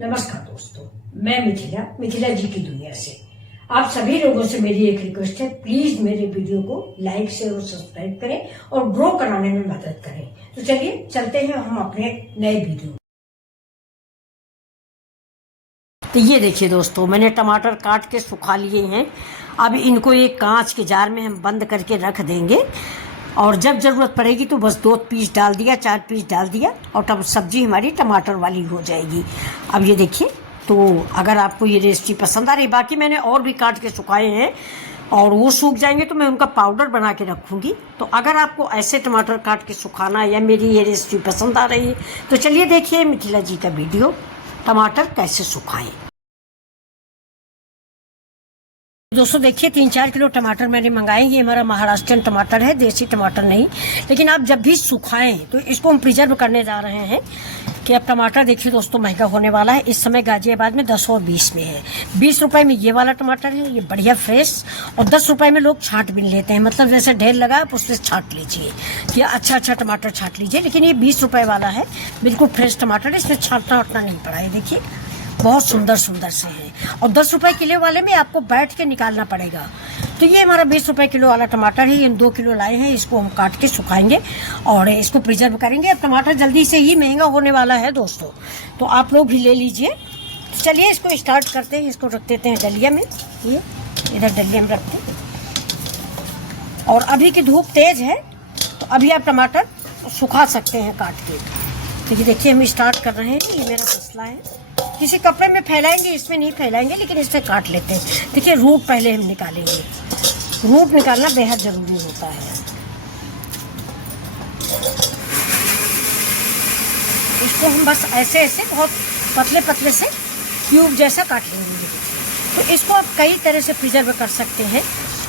नमस्कार दोस्तों, मैं मिथिला जी की दुनिया से आप सभी लोगों से मेरी एक रिक्वेस्ट है, प्लीज मेरे वीडियो को लाइक शेयर और सब्सक्राइब करें और ग्रो कराने में मदद करें। तो चलिए चलते हैं हम अपने नए वीडियो। तो ये देखिए दोस्तों, मैंने टमाटर काट के सुखा लिए हैं। अब इनको एक कांच के जार में हम बंद करके रख देंगे और जब ज़रूरत पड़ेगी तो बस 2 पीस डाल दिया, 4 पीस डाल दिया और तब सब्जी हमारी टमाटर वाली हो जाएगी। अब ये देखिए, तो अगर आपको ये रेसिपी पसंद आ रही, बाकी मैंने और भी काट के सुखाए हैं और वो सूख जाएंगे तो मैं उनका पाउडर बना के रखूँगी। तो अगर आपको ऐसे टमाटर काट के सुखाना या मेरी ये रेसिपी पसंद आ रही है तो चलिए देखिए मिथिला जी का वीडियो, टमाटर कैसे सुखाएं। दोस्तों देखिए, 3-4 किलो टमाटर मैंने मंगाए। ये हमारा महाराष्ट्रियन टमाटर है, देसी टमाटर नहीं। लेकिन आप जब भी सुखाएं तो इसको हम प्रिजर्व करने जा रहे हैं कि अब टमाटर देखिए दोस्तों महंगा होने वाला है। इस समय गाजियाबाद में 10 और 20 में है। 20 रुपए में ये वाला टमाटर है, ये बढ़िया फ्रेश, और 10 रुपए में लोग छांट भी लेते हैं। मतलब जैसे ढेर लगा आप उससे छांट लीजिए कि अच्छा टमाटर छांट लीजिए। लेकिन ये 20 रुपए वाला है, बिल्कुल फ्रेश टमाटर है, इसमें छांटना वाटना नहीं पड़ा है। देखिए बहुत सुंदर से है। और 10 रुपए किलो वाले में आपको बैठ के निकालना पड़ेगा। तो ये हमारा 20 रुपए किलो वाला टमाटर है। ये 2 किलो लाए हैं, इसको हम काट के सुखाएंगे और इसको प्रिजर्व करेंगे। अब टमाटर जल्दी से ही महंगा होने वाला है दोस्तों, तो आप लोग भी ले लीजिए। चलिए इसको स्टार्ट करते हैं। इसको रख देते हैं डलिया में, ये इधर डलिया में रखते हैं। और अभी की धूप तेज है तो अभी आप टमाटर सुखा सकते हैं काट के। तो ये देखिए हम स्टार्ट कर रहे हैं। ये मेरा फसला है, किसी कपड़े में फैलाएंगे, इसमें नहीं फैलाएंगे, लेकिन इसमें काट लेते हैं। देखिए रूट पहले हम निकालेंगे। रूट निकालना बेहद जरूरी होता है। इसको हम बस ऐसे बहुत पतले से क्यूब जैसा काट लेंगे। तो इसको आप कई तरह से प्रिजर्व कर सकते हैं।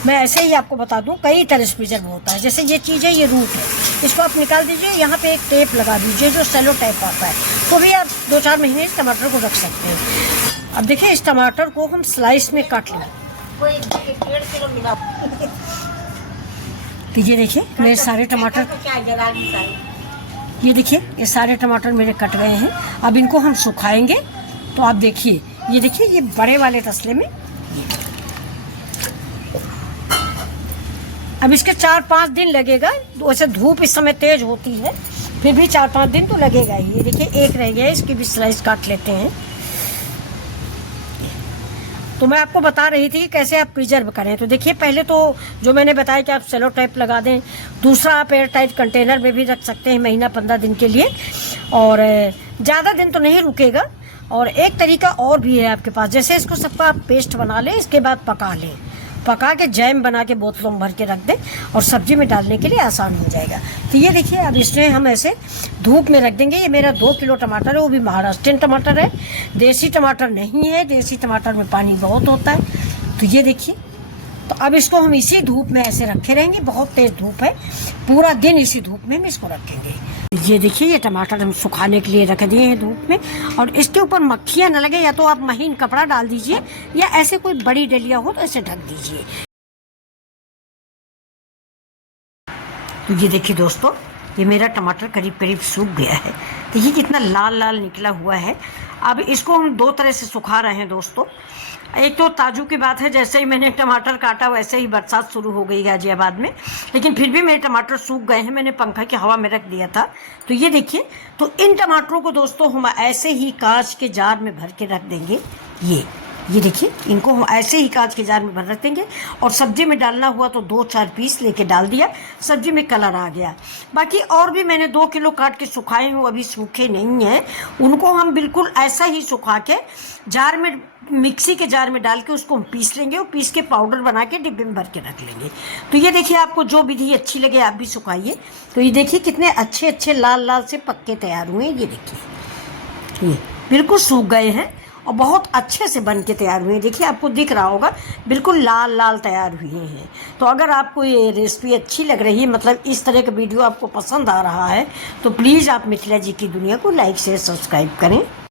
मैं ऐसे ही आपको बता दूं, कई तरह से प्रिजर्व होता है। जैसे ये चीज़ है, ये रूट है, इसको आप निकाल दीजिए। यहाँ पे एक टेप लगा दीजिए जो सेलो टेप आता है, तो भी आप 2-4 महीने इस टमाटर को रख सकते हैं। अब देखिए इस टमाटर को हम स्लाइस में काट लें। तो ये देखिए मेरे सारे टमाटर, ये देखिए ये सारे टमाटर मेरे कट गए हैं। अब इनको हम सुखाएंगे। तो आप देखिए, ये देखिए ये बड़े वाले तसले में, अब इसके 4-5 दिन लगेगा। वैसे धूप इस समय तेज होती है, फिर भी 4-5 दिन तो लगेगा ही। ये देखिए एक रह गया, इसकी भी स्लाइस काट लेते हैं। तो मैं आपको बता रही थी कि कैसे आप प्रिजर्व करें। तो देखिए पहले तो जो मैंने बताया कि आप सेलो टेप लगा दें। दूसरा आप एयर टाइट कंटेनर में भी रख सकते हैं महीना-15 दिन के लिए, और ज़्यादा दिन तो नहीं रुकेगा। और एक तरीका और भी है आपके पास, जैसे इसको सबका आप पेस्ट बना लें, इसके बाद पका लें। पका के जैम बना के बोतलों में भर के रख दें और सब्जी में डालने के लिए आसान हो जाएगा। तो ये देखिए अब इसमें हम ऐसे धूप में रख देंगे। ये मेरा 2 किलो टमाटर है, वो भी महाराष्ट्रियन टमाटर है, देसी टमाटर नहीं है। देसी टमाटर में पानी बहुत होता है। तो ये देखिए, तो अब इसको हम इसी धूप में ऐसे रखे रहेंगे। बहुत तेज धूप है, पूरा दिन इसी धूप में हम इसको रखेंगे। ये देखिए ये टमाटर हम सुखाने के लिए रख दिए हैं धूप में, और इसके ऊपर मक्खियां न लगे या तो आप महीन कपड़ा डाल दीजिए, या ऐसे कोई बड़ी डलिया हो तो ऐसे ढक दीजिए। तो ये देखिए दोस्तों, ये मेरा टमाटर करीब सूख गया है। देखिए कितना लाल निकला हुआ है। अब इसको हम 2 तरह से सुखा रहे हैं दोस्तों। एक तो ताजू की बात है, जैसे ही मैंने टमाटर काटा वैसे ही बरसात शुरू हो गई गाजियाबाद में, लेकिन फिर भी मेरे टमाटर सूख गए हैं। मैंने पंखा की हवा में रख दिया था। तो ये देखिए, तो इन टमाटरों को दोस्तों हम ऐसे ही कांच के जार में भर के रख देंगे। ये देखिए, इनको हम ऐसे ही कांच के जार में भर रख देंगे, और सब्जी में डालना हुआ तो 2-4 पीस लेके डाल दिया, सब्जी में कलर आ गया। बाकी और भी मैंने 2 किलो काट के सुखाए हैं, अभी सूखे नहीं हैं। उनको हम बिल्कुल ऐसा ही सुखा के जार में, मिक्सी के जार में डाल के उसको हम पीस लेंगे, और पीस के पाउडर बना के डिब्बे में भर के रख लेंगे। तो ये देखिए, आपको जो विधि अच्छी लगे आप भी सुखाइए। तो ये देखिए कितने अच्छे लाल से पक्के तैयार हुए हैं। ये देखिए ये बिल्कुल सूख गए हैं और बहुत अच्छे से बन के तैयार हुए हैं। देखिए आपको दिख रहा होगा, बिल्कुल लाल तैयार हुए हैं। तो अगर आपको ये रेसिपी अच्छी लग रही है, मतलब इस तरह का वीडियो आपको पसंद आ रहा है, तो प्लीज़ आप मिथिला जी की दुनिया को लाइक शेयर सब्सक्राइब करें।